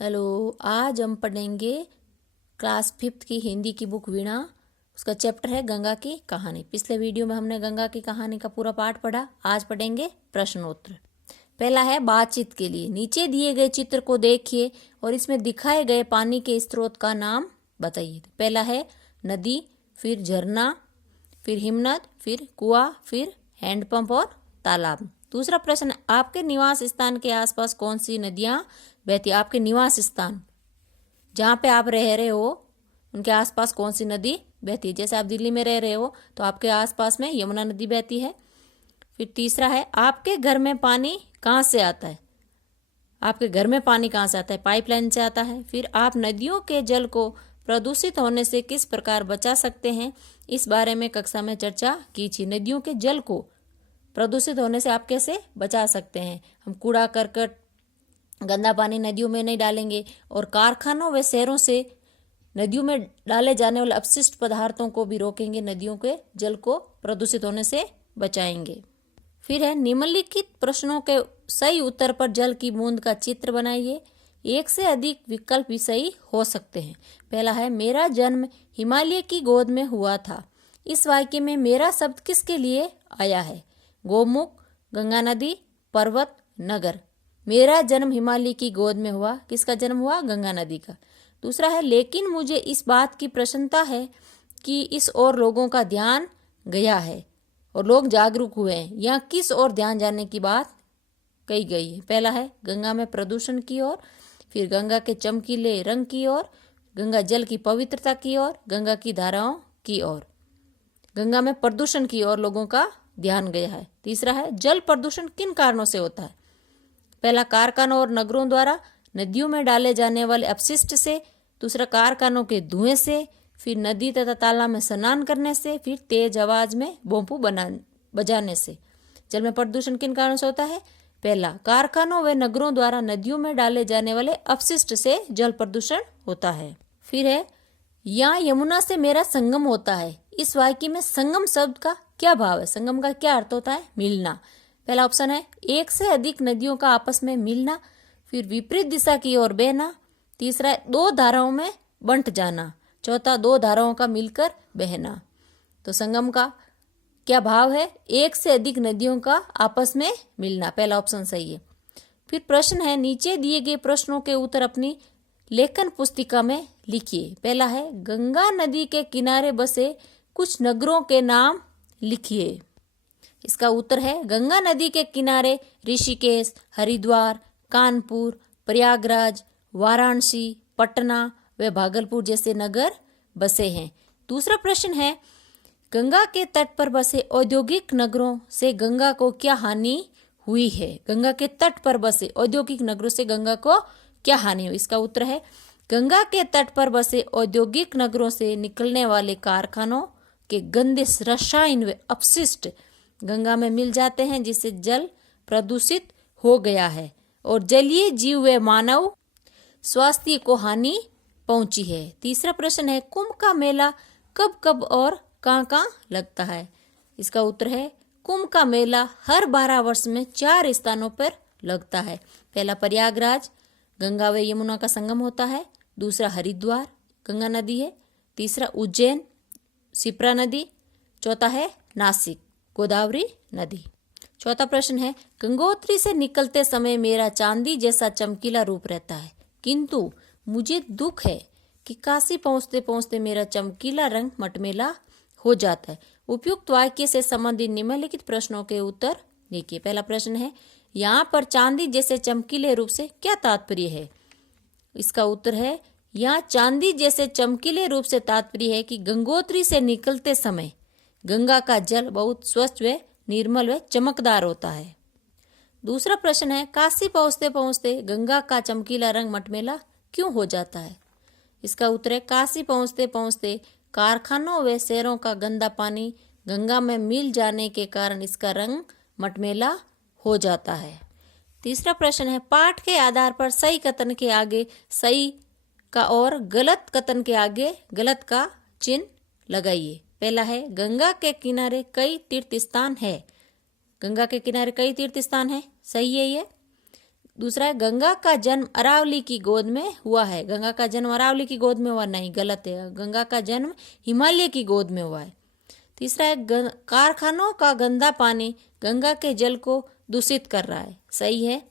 Hello. आज हम पढ़ेंगे क्लास 5th की हिंदी की बुक वीणा। उसका चैप्टर है गंगा की कहानी। पिछले वीडियो में हमने गंगा की कहानी का पूरा पाठ पढ़ा। आज पढ़ेंगे प्रश्नोत्तर। पहला है बातचीत के लिए। नीचे दिए गए चित्र को देखिए और इसमें दिखाए गए पानी के स्रोत का नाम बताइए। पहला है नदी, फिर झरना, फिर हिमनद, फिर कुआं, फिर हैंडपंप और तालाब। दूसरा प्रश्न, आपके निवास स्थान के आसपास कौन सी नदियां बहती है? आपके निवास स्थान जहाँ पे आप रह रहे हो उनके आसपास कौन सी नदी बहती है? जैसे आप दिल्ली में रह रहे हो तो आपके आसपास में यमुना नदी बहती है। फिर तीसरा है, आपके घर में पानी कहाँ से आता है? आपके घर में पानी कहाँ से आता है? पाइपलाइन से आता है। फिर आप नदियों के जल को प्रदूषित होने से किस प्रकार बचा सकते हैं? इस बारे में कक्षा में चर्चा कीजिए। नदियों के जल को प्रदूषित होने से आप कैसे बचा सकते हैं? हम कूड़ा करकट, गंदा पानी नदियों में नहीं डालेंगे और कारखानों व शहरों से नदियों में डाले जाने वाले अपशिष्ट पदार्थों को भी रोकेंगे। नदियों के जल को प्रदूषित होने से बचाएंगे। फिर है, निम्नलिखित प्रश्नों के सही उत्तर पर जल की बूंद का चित्र बनाइए। एक से अधिक विकल्प भी सही हो सकते हैं। पहला है, मेरा जन्म हिमालय की गोद में हुआ था। इस वाक्य में मेरा शब्द किसके लिए आया है? गोमुख, गंगा नदी, पर्वत, नगर। मेरा जन्म हिमालय की गोद में हुआ। किसका जन्म हुआ? गंगा नदी का। दूसरा है, लेकिन मुझे इस बात की प्रसन्नता है कि इस ओर लोगों का ध्यान गया है और लोग जागरूक हुए हैं। यहाँ किस ओर ध्यान जाने की बात कही गई है? पहला है, गंगा में प्रदूषण की ओर, फिर गंगा के चमकीले रंग की ओर, गंगा जल की पवित्रता की ओर, गंगा की धाराओं की ओर। गंगा में प्रदूषण की ओर लोगों का ध्यान गया है। तीसरा है, जल प्रदूषण किन कारणों से होता है? पहला, कारखानों और नगरों द्वारा नदियों में डाले जाने वाले अपशिष्ट से। दूसरा, कारखानों के धुएं से। फिर नदी तथा तालाब में स्नान करने से। फिर तेज आवाज में बोंपू बजाने से। जल में प्रदूषण किन कारणों से होता है? पहला, कारखानों व नगरों द्वारा नदियों में डाले जाने वाले अपशिष्ट से जल प्रदूषण होता है। फिर है, यहाँ यमुना से मेरा संगम होता है। इस वाक्य में संगम शब्द का क्या भाव है? संगम का क्या अर्थ होता है? मिलना। पहला ऑप्शन है, एक से अधिक नदियों का आपस में मिलना। फिर विपरीत दिशा की ओर बहना। तीसरा है, दो धाराओं में बंट जाना। चौथा, दो धाराओं का मिलकर बहना। तो संगम का क्या भाव है? एक से अधिक नदियों का आपस में मिलना। पहला ऑप्शन सही है। फिर प्रश्न है, नीचे दिए गए प्रश्नों के उत्तर अपनी लेखन पुस्तिका में लिखिए। पहला है, गंगा नदी के किनारे बसे कुछ नगरों के नाम लिखिए। इसका उत्तर है, गंगा नदी के किनारे ऋषिकेश, हरिद्वार, कानपुर, प्रयागराज, वाराणसी, पटना व भागलपुर जैसे नगर बसे हैं। दूसरा प्रश्न है, गंगा के तट पर बसे औद्योगिक नगरों से गंगा को क्या हानि हुई है? गंगा के तट पर बसे औद्योगिक नगरों से गंगा को क्या हानि हुई? इसका उत्तर है, गंगा के तट पर बसे औद्योगिक नगरों से निकलने वाले कारखानों के गंदे रसायन व अपशिष्ट गंगा में मिल जाते हैं, जिससे जल प्रदूषित हो गया है और जलीय जीव व मानव स्वास्थ्य को हानि पहुंची है। तीसरा प्रश्न है, कुंभ का मेला कब कब और कहाँ कहाँ लगता है? इसका उत्तर है, कुंभ का मेला हर 12 वर्ष में 4 स्थानों पर लगता है। पहला, प्रयागराज, गंगा व यमुना का संगम होता है। दूसरा, हरिद्वार, गंगा नदी है। तीसरा, उज्जैन, शिप्रा नदी। चौथा है नासिक, गोदावरी नदी। चौथा प्रश्न है, गंगोत्री से निकलते समय मेरा चांदी जैसा चमकीला रूप रहता है, किंतु मुझे दुख है कि काशी पहुंचते पहुंचते मेरा चमकीला रंग मटमेला हो जाता है। उपयुक्त वाक्य से संबंधित निम्नलिखित प्रश्नों के उत्तर लिखिए। पहला प्रश्न है, यहाँ पर चांदी जैसे चमकीले रूप से क्या तात्पर्य है? इसका उत्तर है, यहाँ चांदी जैसे चमकीले रूप से तात्पर्य है कि गंगोत्री से निकलते समय गंगा का जल बहुत स्वच्छ व निर्मल व चमकदार होता है। दूसरा प्रश्न है, काशी पहुंचते पहुंचते गंगा का चमकीला रंग मटमेला क्यों हो जाता है? इसका उत्तर है, काशी पहुंचते पहुंचते कारखानों व शहरों का गंदा पानी गंगा में मिल जाने के कारण इसका रंग मटमेला हो जाता है। तीसरा प्रश्न है, पाठ के आधार पर सही कथन के आगे सही का और गलत कथन के आगे गलत का चिन्ह लगाइए। पहला है, गंगा के किनारे कई तीर्थ स्थान है। गंगा के किनारे कई तीर्थ स्थान है, सही है ये। दूसरा है गंगा का जन्म अरावली की गोद में हुआ है। गंगा का जन्म अरावली की गोद में हुआ, नहीं, गलत है। गंगा का जन्म हिमालय की गोद में हुआ है। तीसरा है कारखानों का गंदा पानी गंगा के जल को दूषित कर रहा है, सही है।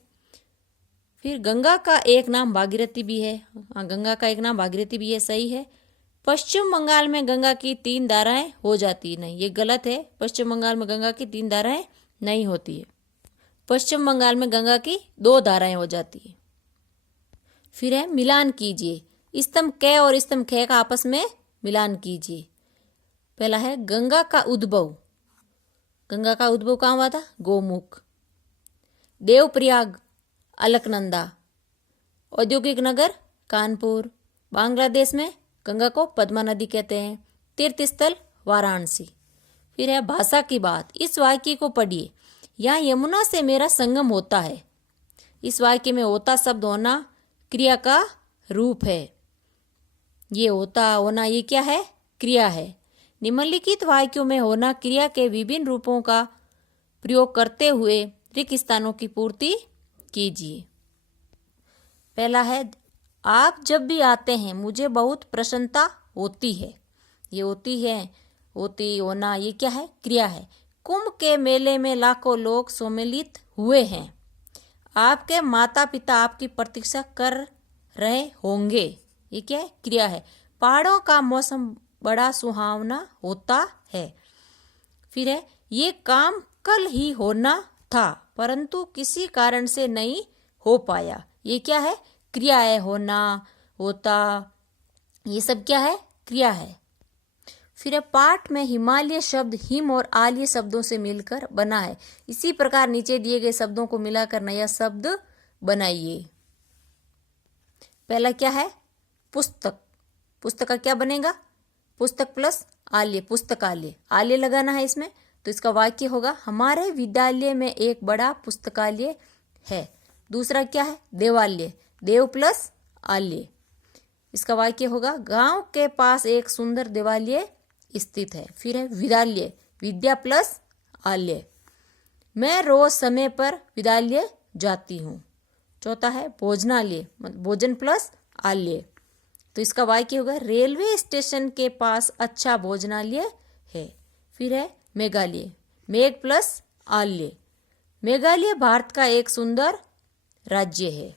फिर गंगा का एक नाम भागीरथी भी है, हाँ, गंगा का एक नाम भागीरथी भी है, सही है। पश्चिम बंगाल में गंगा की 3 धाराएं हो जाती, नहीं, ये गलत है। पश्चिम बंगाल में गंगा की 3 धाराएं नहीं होती है। पश्चिम बंगाल में गंगा की 2 धाराएं हो जाती है। फिर है मिलान कीजिए, स्तंभ क और स्तंभ ख का आपस में मिलान कीजिए। पहला है गंगा का उद्भव। गंगा का उद्भव कहाँ हुआ था? गोमुख। देवप्रयाग अलकनंदा। औद्योगिक नगर कानपुर। बांग्लादेश में गंगा को पद्मा नदी कहते हैं। तीर्थ स्थल वाराणसी। फिर है भाषा की बात, इस वाक्य को पढ़िए। यहाँ यमुना से मेरा संगम होता है। इस वाक्य में होता शब्द होना क्रिया का रूप है। ये होता होना ये क्या है? क्रिया है। निम्नलिखित वाक्यों में होना क्रिया के विभिन्न रूपों का प्रयोग करते हुए रिक्त स्थानों की पूर्ति कीजिए। पहला है आप जब भी आते हैं मुझे बहुत प्रसन्नता होती है। ये होती है, होती, होना ये क्या है? क्रिया है। कुंभ के मेले में लाखों लोग सम्मिलित हुए हैं। आपके माता पिता आपकी प्रतीक्षा कर रहे होंगे, ये क्या है? क्रिया है। पहाड़ों का मौसम बड़ा सुहावना होता है। फिर है ये काम कल ही होना था परंतु किसी कारण से नहीं हो पाया, ये क्या है? क्रिया है। होना, होता, ये सब क्या है? क्रिया है। फिर है पाठ में हिमालय शब्द हिम और आलय शब्दों से मिलकर बना है। इसी प्रकार नीचे दिए गए शब्दों को मिलाकर नया शब्द बनाइए। पहला क्या है? पुस्तक। पुस्तक का क्या बनेगा? पुस्तक प्लस आलय, पुस्तकालय। आलय लगाना है इसमें, तो इसका वाक्य होगा हमारे विद्यालय में एक बड़ा पुस्तकालय है। दूसरा क्या है? देवालय। देव प्लस आलय, इसका वाक्य होगा गांव के पास एक सुंदर देवालय स्थित है। फिर है विद्यालय, विद्या प्लस आलय। मैं रोज समय पर विद्यालय जाती हूँ। चौथा है भोजनालय, भोजन प्लस आलय, तो इसका वाक्य होगा रेलवे स्टेशन के पास अच्छा भोजनालय है। फिर है मेघालय, मेघ प्लस आलय। मेघालय भारत का एक सुंदर राज्य है।